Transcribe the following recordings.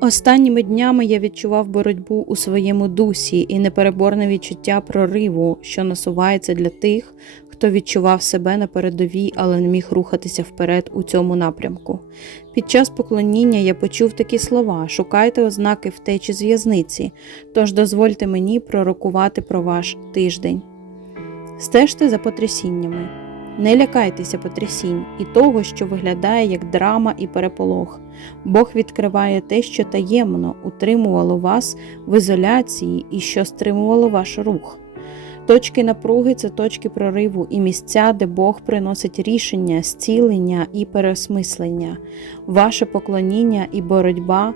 Останніми днями я відчував боротьбу у своєму дусі і непереборне відчуття прориву, що насувається для тих, хто відчував себе на передовій, але не міг рухатися вперед у цьому напрямку. Під час поклоніння я почув такі слова: шукайте ознаки втечі з в'язниці, тож дозвольте мені пророкувати про ваш тиждень. Стежте за потрясіннями. Не лякайтеся потрясінь і того, що виглядає як драма і переполох. Бог відкриває те, що таємно утримувало вас в ізоляції і що стримувало ваш рух. Точки напруги це точки прориву і місця, де Бог приносить рішення, зцілення і переосмислення. Ваше поклоніння і боротьба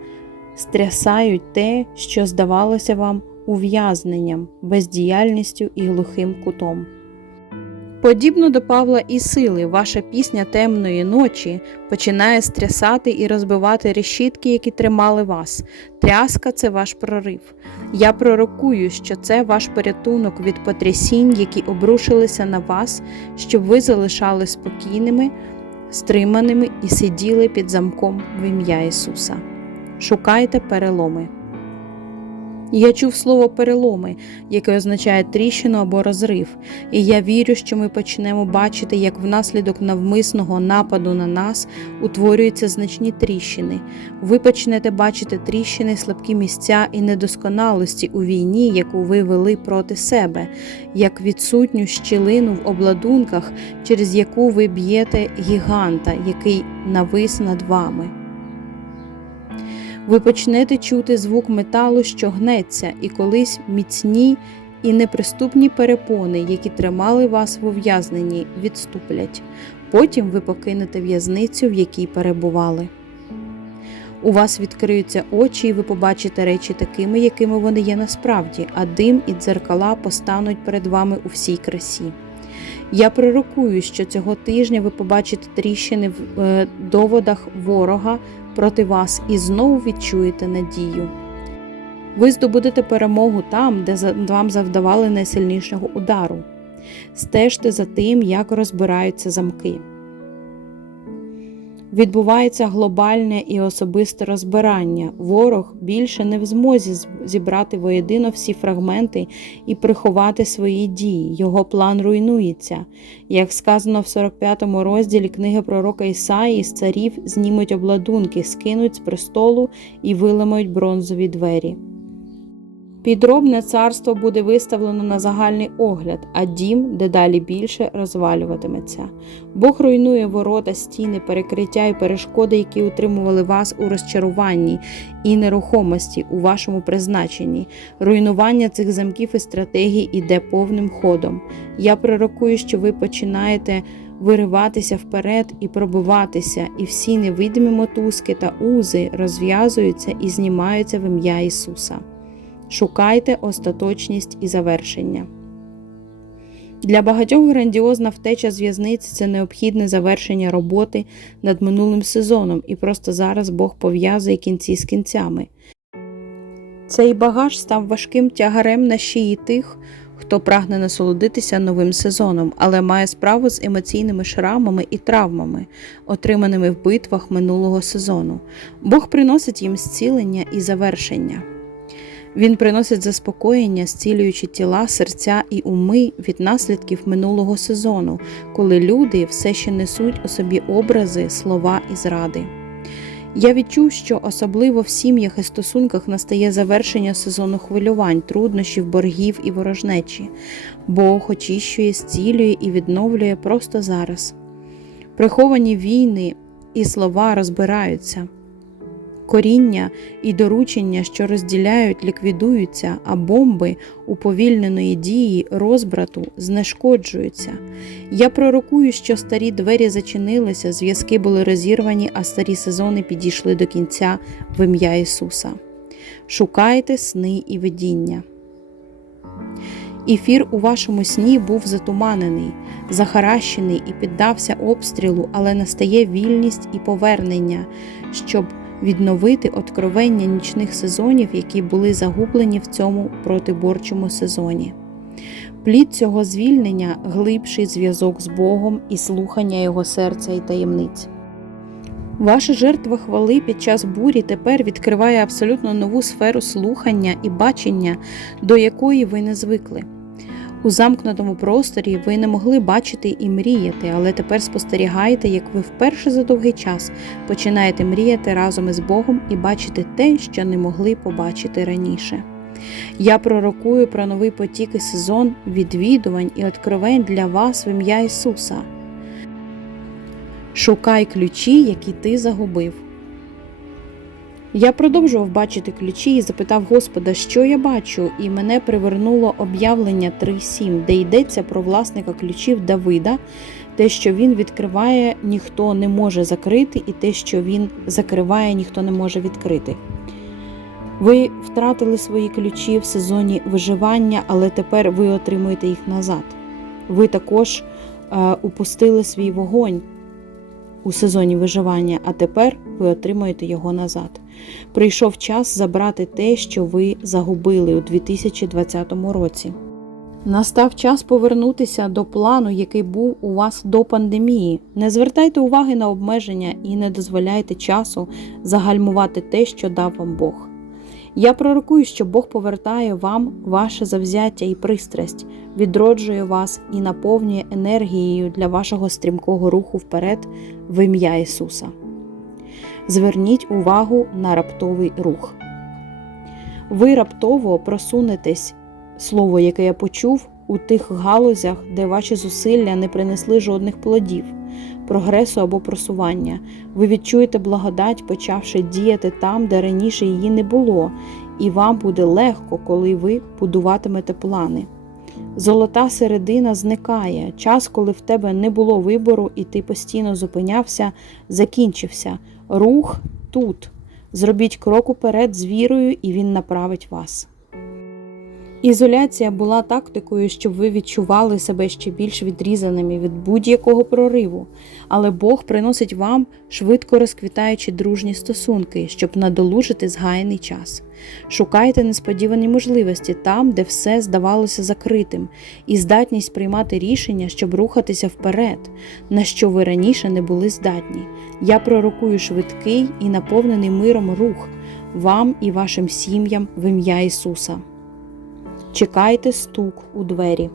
стрясають те, що здавалося вам ув'язненням, бездіяльністю і глухим кутом. Подібно до Павла і сили, ваша пісня темної ночі починає стрясати і розбивати решітки, які тримали вас. Тряска це ваш прорив. Я пророкую, що це ваш порятунок від потрясінь, які обрушилися на вас, щоб ви залишали спокійними, стриманими і сиділи під замком в ім'я Ісуса. Шукайте переломи. Я чув слово переломи, яке означає тріщину або розрив, і я вірю, що ми почнемо бачити, як внаслідок навмисного нападу на нас утворюються значні тріщини. Ви почнете бачити тріщини, слабкі місця і недосконалості у війні, яку ви вели проти себе, як відсутню щілину в обладунках, через яку ви б'єте гіганта, який навис над вами. Ви почнете чути звук металу, що гнеться, і колись міцні і неприступні перепони, які тримали вас в ув'язненні, відступлять. Потім ви покинете в'язницю, в якій перебували. У вас відкриються очі, і ви побачите речі такими, якими вони є насправді, а дим і дзеркала постануть перед вами у всій красі. Я пророкую, що цього тижня ви побачите тріщини в е, доводах ворога проти вас і знову відчуєте надію. Ви здобудете перемогу там, де вам завдавали найсильнішого удару. Стежте за тим, як розбираються замки. Відбувається глобальне і особисте розбирання. Ворог більше не в змозі зібрати воєдино всі фрагменти і приховати свої дії. Його план руйнується. Як сказано в 45 розділі книги пророка Ісаї, з царів знімуть обладунки, скинуть з престолу і виламають бронзові двері. Підробне царство буде виставлено на загальний огляд, а дім дедалі більше розвалюватиметься. Бог руйнує ворота, стіни, перекриття і перешкоди, які утримували вас у розчаруванні і нерухомості у вашому призначенні. Руйнування цих замків і стратегій іде повним ходом. Я пророкую, що ви починаєте вириватися вперед і пробиватися, і всі невидимі мотузки та узи розв'язуються і знімаються в ім'я Ісуса. Шукайте остаточність і завершення. Для багатьох грандіозна втеча з в'язниці це необхідне завершення роботи над минулим сезоном, і просто зараз Бог пов'язує кінці з кінцями. Цей багаж став важким тягарем на шиї тих, хто прагне насолодитися новим сезоном, але має справу з емоційними шрамами і травмами, отриманими в битвах минулого сезону. Бог приносить їм зцілення і завершення. Він приносить заспокоєння, зцілюючи тіла, серця і уми від наслідків минулого сезону, коли люди все ще несуть у собі образи, слова і зради. Я відчув, що особливо в сім'ях і стосунках настає завершення сезону хвилювань, труднощів, боргів і ворожнечі. Бог очищує, зцілює і відновлює просто зараз. Приховані війни і слова розбираються. Коріння і доручення, що розділяють, ліквідуються, а бомби уповільненої дії розбрату знешкоджуються. Я пророкую, що старі двері зачинилися, зв'язки були розірвані, а старі сезони підійшли до кінця в ім'я Ісуса. Шукайте сни і видіння. Ефір у вашому сні був затуманений, захаращений і піддався обстрілу, але настає вільність і повернення, щоб відновити откровення нічних сезонів, які були загублені в цьому протиборчому сезоні. Плід цього звільнення глибший зв'язок з Богом і слухання Його серця і таємниць. Ваша жертва хвали під час бурі тепер відкриває абсолютно нову сферу слухання і бачення, до якої ви не звикли. У замкнутому просторі ви не могли бачити і мріяти, але тепер спостерігаєте, як ви вперше за довгий час починаєте мріяти разом із Богом і бачити те, що не могли побачити раніше. Я пророкую про новий потік і сезон відвідувань і откровень для вас в ім'я Ісуса. Шукай ключі, які ти загубив. Я продовжував бачити ключі і запитав Господа, що я бачу, і мене привернуло об'явлення 3.7, де йдеться про власника ключів Давида, те, що він відкриває, ніхто не може закрити, і те, що він закриває, ніхто не може відкрити. Ви втратили свої ключі в сезоні виживання, але тепер ви отримуєте їх назад. Ви також е, упустили свій вогонь у сезоні виживання, а тепер ви отримуєте його назад. Прийшов час забрати те, що ви загубили у 2020 році. Настав час повернутися до плану, який був у вас до пандемії. Не звертайте уваги на обмеження і не дозволяйте часу загальмувати те, що дав вам Бог. Я пророкую, що Бог повертає вам ваше завзяття і пристрасть, відроджує вас і наповнює енергією для вашого стрімкого руху вперед в ім'я Ісуса. Зверніть увагу на раптовий рух. Ви раптово просунетесь, слово, яке я почув, у тих галузях, де ваші зусилля не принесли жодних плодів, прогресу або просування. Ви відчуєте благодать, почавши діяти там, де раніше її не було, і вам буде легко, коли ви будуватимете плани. Золота середина зникає. Час, коли в тебе не було вибору, і ти постійно зупинявся, закінчився. Рух тут. Зробіть крок уперед з вірою, і він направить вас. Ізоляція була тактикою, щоб ви відчували себе ще більш відрізаними від будь-якого прориву, але Бог приносить вам швидко розквітаючі дружні стосунки, щоб надолужити згаяний час. Шукайте несподівані можливості там, де все здавалося закритим, і здатність приймати рішення, щоб рухатися вперед, на що ви раніше не були здатні. Я пророкую швидкий і наповнений миром рух вам і вашим сім'ям в ім'я Ісуса. Чекайте стук у двері.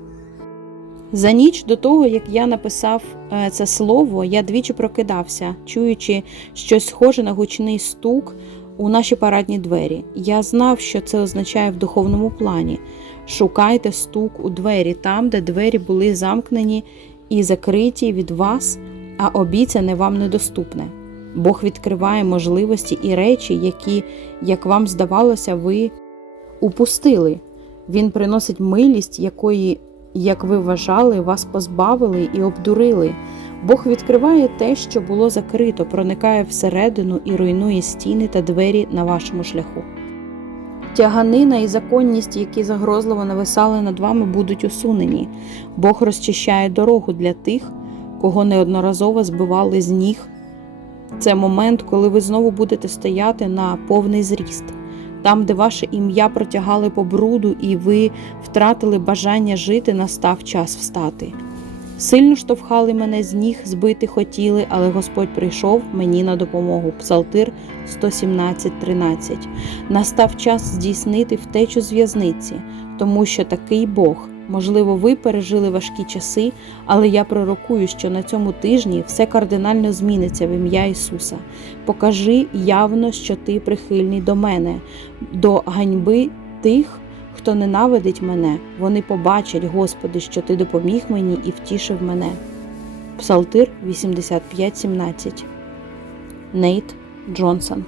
За ніч до того, як я написав е, це слово, я двічі прокидався, чуючи щось схоже на гучний стук у наші парадні двері. Я знав, що це означає в духовному плані. Шукайте стук у двері, там, де двері були замкнені і закриті від вас, а обіцяне вам недоступне. Бог відкриває можливості і речі, які, як вам здавалося, ви упустили. Він приносить милість, якої, як ви вважали, вас позбавили і обдурили. Бог відкриває те, що було закрито, проникає всередину і руйнує стіни та двері на вашому шляху. Тяганина і законність, які загрозливо нависали над вами, будуть усунені. Бог розчищає дорогу для тих, кого неодноразово збивали з ніг. Це момент, коли ви знову будете стояти на повний зріст там, де ваше ім'я протягали по бруду, і ви втратили бажання жити, настав час встати. Сильно штовхали мене з ніг, збити хотіли, але Господь прийшов мені на допомогу. Псалтир 117.13. Настав час здійснити втечу з в'язниці, тому що такий Бог. Можливо, ви пережили важкі часи, але я пророкую, що на цьому тижні все кардинально зміниться в ім'я Ісуса. Покажи явно, що ти прихильний до мене, до ганьби тих, хто ненавидить мене. Вони побачать, Господи, що Ти допоміг мені і втішив мене. Псалтир 85.17 Нейт Джонсон